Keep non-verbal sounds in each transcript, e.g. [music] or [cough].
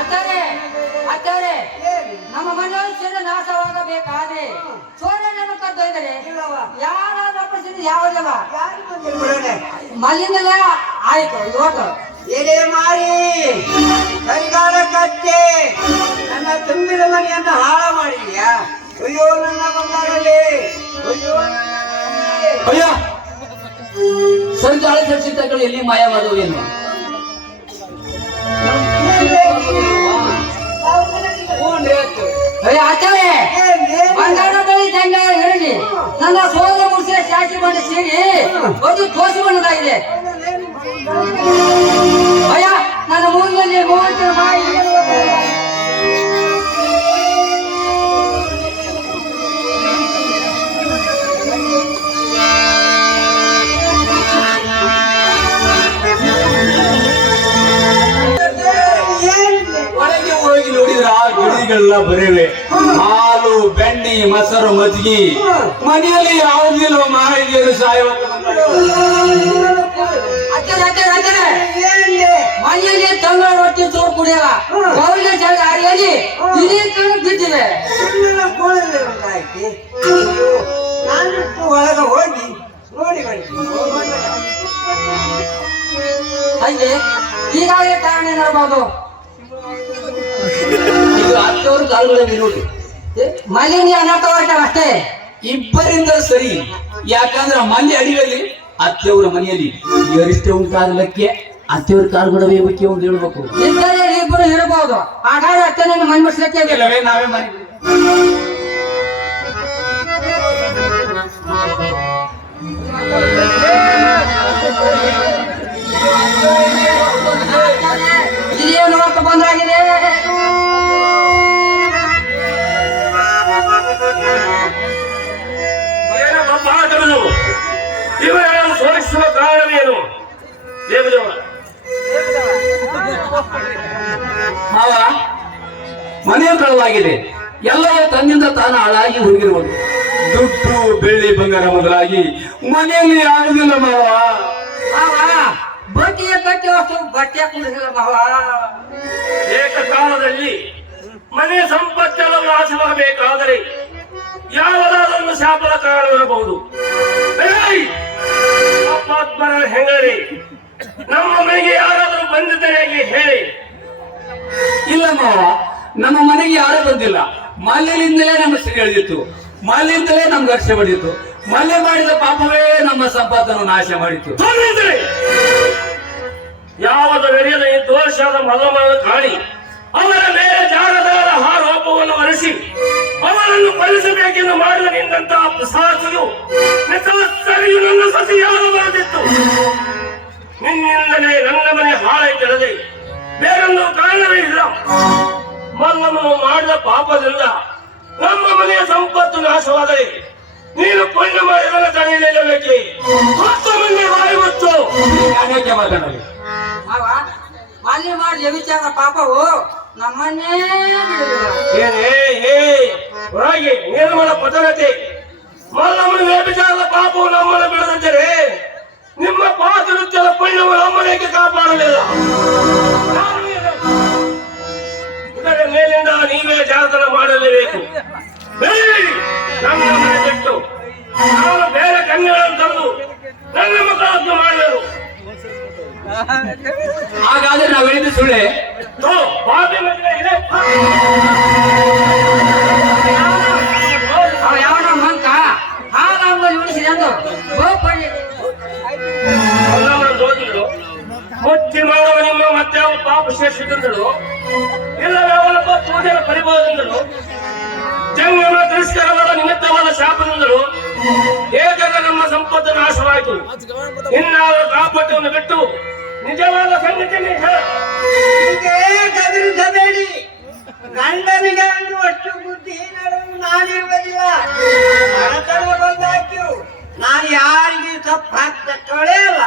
ಅತ್ತಾರೆ ಏನು? ನಮ್ಮ ನಾಶವಾಗಬೇಕಾದ್ರೆ ಕದ್ದೊಯ್ದರೆ ಯಾರಾದ್ರೂ ಯಾವುದಲ್ಲ ಮಲ್ಲಿಂದಲೇ ಆಯ್ತು ಇವತ್ತು ಎಲೆ ಮಾರಿ ಕೈಗಾಲ ಕಚ್ಚೆ ನನ್ನ ತುಂಬಿದ ಮನೆಯನ್ನು ಹಾಳ ಮಾಡಿದ್ಯಾ? ಅಯ್ಯೋ ನನ್ನ ಬಂಗಾರವೇ. ಅಯ್ಯೋ. ಅಯ್ಯ ಸಂಚಾಳ ಚರ್ಚಿತಗಳು ಎಲ್ಲಿ ಮಾಯವಾದವು ಏನು? ನನ್ನ ಸೋದರ ಮುಗಿಸಿದ ಶಾಖಿ ಬಣ್ಣ ಸೇರಿ ಒಂದು ದೋಷ ಬಣ್ಣದಾಗಿದೆ ಅಯ್ಯ ನನ್ನ ಮೂಗಿನಲ್ಲಿ ಮೂವತ್ತು ಮಾಡಿ ಗಿಳಿಗಳೆಲ್ಲ ಬರೇವೆ. ಹಾಲು ಬೆಣ್ಣೆ ಮೊಸರು ಮಜ್ಜಿಗೆ ಮನೆಯಲ್ಲಿ ಯಾವುದಿಲ್ಲ ಮಾಹಿತಿಯನ್ನು ಸಾಯೋ ಮನೆಯಲ್ಲಿ ತಂಗ ರೊಟ್ಟಿ ತೋರ್ ಕುಡಿಯಲ್ಲ. ಜಾಗ ಅರಿಯಲ್ಲಿ ಇದೇ ಕಣ ಬಿದ್ದಿದೆ. ನಾನಿಟ್ಟು ಒಳಗೆ ಹೋಗಿ ನೋಡಿ ಹಂಗೆ ಈಗಾಗಲೇ ಕಾರಣ ಏನಿರ್ಬೋದು ಇದು ಹತ್ತವರು ಕಾಲುಗಳಲ್ಲಿ ನೋಡಿ ಮಲಿನಿ ಅನಾಥವಾಟ ಅಷ್ಟೇ. ಇಬ್ಬರಿಂದ ಸರಿ. ಯಾಕಂದ್ರೆ ಮನೆ ಅಡಿಯಲ್ಲಿ ಅತ್ತೆಯವರ ಮನೆಯಲ್ಲಿ ಗರಿಷ್ಠ ಕಾಲಕ್ಕೆ ಅತ್ತೆಯವ್ರ ಕಾಲು ಕೂಡ ಬೇಕೇ ಅಂತ ಹೇಳ್ಬೇಕು. ಇದ್ದರೆ ಇಬ್ಬರು ಇರಬಹುದು ಹಾಗಾದ್ರೆ ಅತ್ತೆ ನನ್ನ ಮನೆ ಇಲ್ಲವೇ ನಾವೇ ಮನೆ ಇದೇನು ಕಾರಣವೇನು ದೇವದೇವ. ಮಾವ ಮನೆಯ ಕಳವಾಗಿದೆ ಎಲ್ಲವೂ ತನ್ನಿಂದ ತಾನು ಹಾಳಾಗಿ ಹೋಗಿರುವುದು ದುಡ್ಡು ಬೆಳ್ಳಿ ಬಂಗಾರ ಮೊದಲಾಗಿ ಮನೆಯಲ್ಲಿ ಆಗುದಿಲ್ಲ ಮಾವ. ಬಟ್ಟೆ ವಸ್ತು ಬಟ್ಟೆ ಕುಡಿಸಿಲ್ಲ ಮಾವ. ಏಕಕಾಲದಲ್ಲಿ ಮನೆ ಸಂಪತ್ತೆಲ್ಲ ನಾಶವಾಗಬೇಕಾದರೆ ಯಾವುದಾದ್ರೂ ಶಾಪದ ಕಾರಣವಿರಬಹುದು ಏಯ್! ಅಪಾತ್ಮರ ಹೆಂಗರಿ ನಮ್ಮ ಮನೆಗೆ ಯಾರಾದರೂ ಬಂದಿದ್ದರೆ ಹೇಳಿ. ಇಲ್ಲ ಮಾವ ನಮ್ಮ ಮನೆಗೆ ಯಾರೂ ಬಂದಿಲ್ಲ. ಮಾಲ್ಯದಿಂದಲೇ ನಮ್ಮ ಎಳೆದಿತ್ತು ಮಾಲ್ಯದಿಂದಲೇ ನಮ್ಗೆ ರಕ್ಷೆ ಪಡೆದಿತ್ತು. ಮಾಲ್ಯ ಮಾಡಿದ ಪಾಪವೇ ನಮ್ಮ ಸಂಪತ್ತನ್ನು ನಾಶ ಮಾಡಿತ್ತು. ಯಾವುದು ನಡೆಯದ ಈ ದೋಷದ ಮಲಮನ್ನು ಕಾಣಿ ಅವರ ಮೇಲೆ ಜಾರದಾರ ಆರೋಪವನ್ನು ಅರಸಿ ಅವರನ್ನು ಕೊಲಿಸಬೇಕೆಂದು ಮಾಡಲು ಮಾಡಿದ ಪಾಪದಿಂದ ನಮ್ಮ ಮನೆಯ ಸಂಪತ್ತು ನಾಶವಾದರೆ ನೀನು ಪುಣ್ಯ ಮಾಡಿದ ತಡೆಯಲೇಬೇಕೆ ಹತ್ತು ಮಂದಿ ಬಾಯಿ ಮುಚ್ಚು. ಯಾಕೆ ಮಾತನಾಡಿ ಮಾವ ಮಾಲಿ ಮಾಡಿ ವಿಚಾರ ಪಾಪವು ನಮ್ಮನ್ನೇ ಬಿಡುವುದಿಲ್ಲ. ಏನೇ ಹೇ ಹೊರಗೆ ನಿರ್ಮಲ ಪತನತೆ ಮಲ್ಲಮ್ಮನ ವ್ಯಭಿಚಾರದ ಪಾಪವು [laughs] ಹಾಗಾದ್ರೆ ನಾವು ಹೇಳಿದ ಸುಳ್ಳೆ? ಯಾವನ ಮಂಕ ಗೋಪಡಿ ಎಲ್ಲವನ್ನು ಓದಿದ್ರು ಮುಚ್ಚಿ ಮಾಡುವ ನಿಮ್ಮ ಮತ್ತೆ ಅವನು ಪಾಪ ಶೇಷಿಸಿದಳು ಇಲ್ಲ ಅವನೊಬ್ಬ ಪೂಜೆಯ ಪರಿಭಾವದಿಂದಳು ಜಂಗಮ ತಿರಸ್ಕಾರವಾದ ನಿಮಿತ್ತವಾದ ಶಾಪದಿಂದಳು. ಏಕದ ನಮ್ಮ ಸಂಪತ್ತು ನಾಶವಾಯಿತು. ಇನ್ನಾದರೂ ಕಾಪಟ್ಯವನ್ನು ಬಿಟ್ಟು ನಿಜವಾದ ಸಂಗತಿಯನ್ನು ನಿಜ. ಗದರಿಸಬೇಡಿ ಗಂಡನಿಗೆ ಅನ್ನುವಷ್ಟು ಬುದ್ಧಿ ನಾನಿರುವುದಿಲ್ಲ ಬಡತನ ಬಂದಾಯ್ತು ನಾನು ಯಾರಿಗೆ ತಪ್ಪು ಹಾಕ್ತ ತೊಳೆಯಲ್ಲ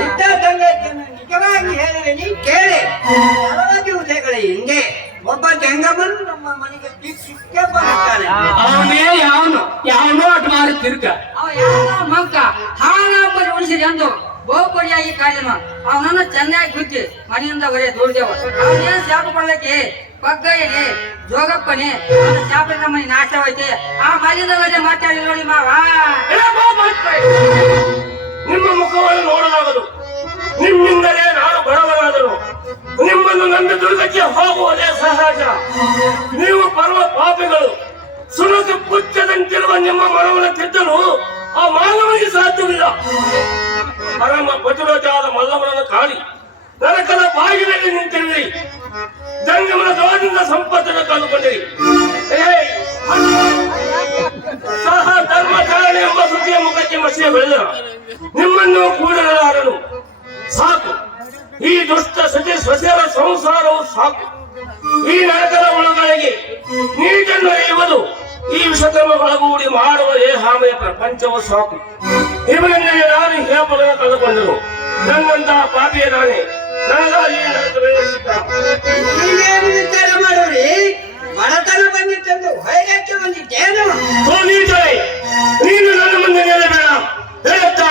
ಇದ್ದ ಸಂಗತಿಯನ್ನು ನಿಜವಾಗಿ ಹೇಳಿದ್ದೀನಿ ಕೇಳಿ. ಹಲವು ದಿವಸಗಳ ಹಿಂದೆ ಒಬ್ಬ ಜಂಗಮನು ನಮ್ಮ ಮನೆಗೆ ಭಿಕ್ಷಕ್ಕೆ ಬರುತ್ತಾನೆ ಅವನೇ ಯಾವನು ಯಾವನೋ ಅಟ್ ಮಾರಿ ತಿರ್ಕ ಅವ ಯಾವ ಮಂಕ. ಹಾಳ ಉಳಿಸಿದೆ ಅಂದು. ಬಹುಪಡಿಯಾಗಿ ಕಾಯ್ದಮ್ಮ ಅವನನ್ನು ಚೆನ್ನಾಗಿ ಗುದ್ದಿ ಮನೆಯಿಂದ ಹೊರೆ ದೂಡ್ದೇವ ಅವನೇನ್ ಶಾಪ ಮಾಡಕ್ಕೆ ಪಗ್ಗ ಜೋಗಪ್ಪನೇ, ಅವನ ಶಾಪ ಮನೆ ನಾಶವೈತೆ ಆ ಮನೆಯಿಂದ ಹೊರೆ ಮಾತಾಡಿ ನೋಡಿ. ನಿಮ್ಮ ಮುಖವನ್ನು ನೋಡಲಾಗದು. ನಿಮ್ಮಿಂದಲೇ ನಾನು ಬರಬಾರದು ನಿಮ್ಮನ್ನು ನನ್ನ ದುರ್ಗಕ್ಕೆ ಹೋಗುವುದೇ ಸಹಜ. ನೀವು ಪರ್ವ ಪಾಪಿಗಳು. ಸುನಸು ಪುಚ್ಚದಂತಿರುವ ನಿಮ್ಮ ಮನವನ್ನು ತಿದ್ದಲು ಆ ಮಾನವನಿಗೆ ಸಾಧ್ಯವಿಲ್ಲ. ಪರಮ ಪ್ರತಿರೋಜಾದ ಮಲ್ಲವನನ್ನು ಕಾಣಿ. ನರಕದ ಬಾಗಿಲಲ್ಲಿ ನಿಂತಿರಲಿ ಜಂಗಮನ ದೋಷದಿಂದ ಸಂಪತ್ತನ್ನು ಕಂಡುಕೊಂಡಿರಿ ಸಹ ಧರ್ಮಚಾರಣ ಎಂಬ ಸುದ್ದಿಯ ಮುಖಕ್ಕೆ ಮಸಿಯ ಬೆಳೆದ ನಿಮ್ಮನ್ನು ಕೂಡಲಾರನು. ಸಾಕು. ಈ ದುಷ್ಟ ಸತಿ ಸಸ್ಯರ ಸಂಸಾರವು ಸಾಕು. ಈ ನರಕದ ಒಳಗಳಿಗೆ ನೀಟನ್ನು ಎಳೆಯುವುದು ಈ ವಿಷಕರ್ಮ ಒಳಗೂಡಿ ಮಾಡುವ ಏಹಾಮಯ ಪ್ರಪಂಚವು ಸಾಕು. ಇವರಿಂದಲೇ ನಾನು ಹೇಪಲನ್ನು ಕಳೆದುಕೊಂಡರು. ನನ್ನಂತಹ ಪಾಪಿಯ ನಾನೇ. ನನಗಾಗಿ ವಿಚಾರ ಮಾಡೋರಿ ಬಡತನ ಬಂದಿತ್ತೆಂದು ಹೊಯ್ದಕ್ಕೆ ಬಂದಿದ್ದೇನು ನೀನು ನನ್ನ ಮುಂದೆ ನಿಲ್ಲಬೇಡ. ಹೇಳುತ್ತಾ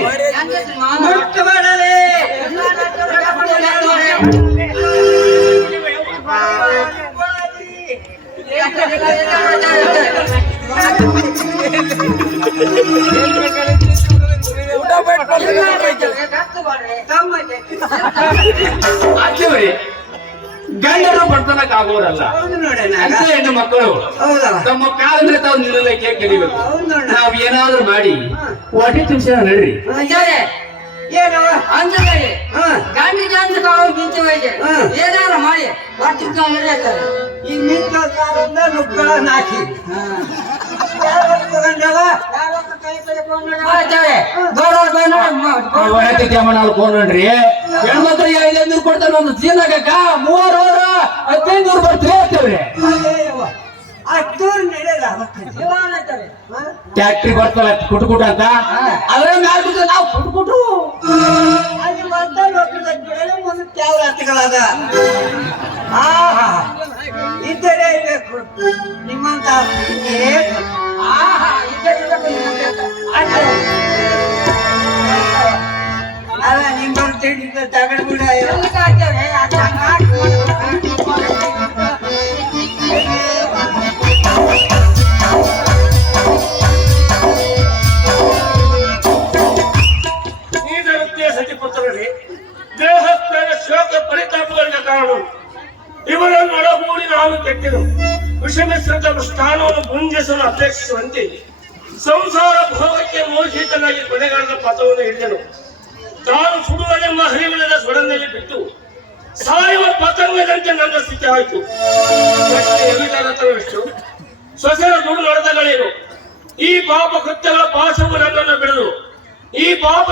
ಹೇಳಿ ಮುಟ್ಟು ಮಾಡಲೇ ಆಚೆವರಿ ಗಂಡರು ಬರ್ತನಕ್ ಆಗೋರಲ್ಲ ಅಂತ ಹೆಣ್ಣು ಮಕ್ಕಳು. ಹೌದಾ? ತಮ್ಮ ಕಾಲಂದ್ರೆ ತಾವು ನಿಲ್ಲಲಿಕ್ಕೆ ಕಲಿಬೇಕು ನಾವ್ ಏನಾದ್ರೂ ಮಾಡಿ ಹೊಟ್ಟೆ ತುಂಬಿಸ ನಡ್ರಿ. ಏನವ ಅಂಜಬೇಡಿ ಹಾ. ಗಾಂಧಿ ಅಂಜ ಕಾವು ಮಿಂಚು ಹೋಯ್ತೆ. ಹ್ಮ್. ಏನಾದ್ರು ಮಾಡಿ ಹೊಟ್ಟಿಗೆ ಹೇಳ್ತಾರೆ ಈ ನಿಂತ ಕಾಲದಿಂದ ನುಗ್ಗಳ ಹಾಕಿ ನೋಡ್ರಿ ಹೆಣ್ಮಕ್ಳಿಗೆ ಐದೈದು ಕೊಡ್ತಾರ ಒಂದು ಚೀನಾಗಕ್ಕ ಮೂವರು ಹದಿನೈದು ಬರ್ತೀವಿ ಹೇಳ್ತೇವ್ರಿ ಅಷ್ಟೂರು ನಡೆಯಲ್ಲ ಟ್ಯಾಕ್ಟ್ರಿ ಬರ್ತಲ್ಲ ಕುಟು ಕುಟ ಅಂತ ಅದ್ರ ಮ್ಯಾಲ ನಾವು ಕುಟು ಕುಟು ಅಲ್ಲಿ ಬಂದ ಮುಂದೆ ಯಾವ ಆಹಾ ಇದ್ದರೆ ಇರಬೇಕು. ನಿಮ್ಮಂತ ನಿಮ್ಮ ಅಲ್ಲ ನಿಮ್ಮನ್ನು ತಿಳಿದ ದೇಹಸ್ಥಾನ ಶೋಕ ಪರಿತಾಪಗಳಿಗೆ ಕಾರಣ ಇವರನ್ನು ಒಳಗೂಡಿ ನಾನು ಕೆಟ್ಟೆನು ವಿಷಮಿಶ್ರಿತ ಸ್ಥಾನವನ್ನು ಗುಂಜಿಸಲು ಅಪೇಕ್ಷಿಸುವಂತೆ ಸಂಸಾರ ಭೋಗಕ್ಕೆ ಮೋಹಿತನಾಗಿ ಕೊನೆಗಾಲದ ಪಥವನ್ನು ಹಿಡಿದನು. ತಾನು ಸುಡುವನೆಂಬ ಹರಿವಿಲ್ಲದ ಸೊಡನಲ್ಲಿ ಬಿಟ್ಟು ಸಾಯುವ ಪತಂಗದಂತೆ ನನ್ನ ಸ್ಥಿತಿ ಆಯಿತು. ಎಷ್ಟು? ಸೊಸೆಯ ದುಡು ನಡೆದಗಳೇನು ಈ ಪಾಪ ಕೃತ್ಯಗಳ ಪಾಶವು ನನ್ನನ್ನು ಬಿಡದು. ಈ ಪಾಪ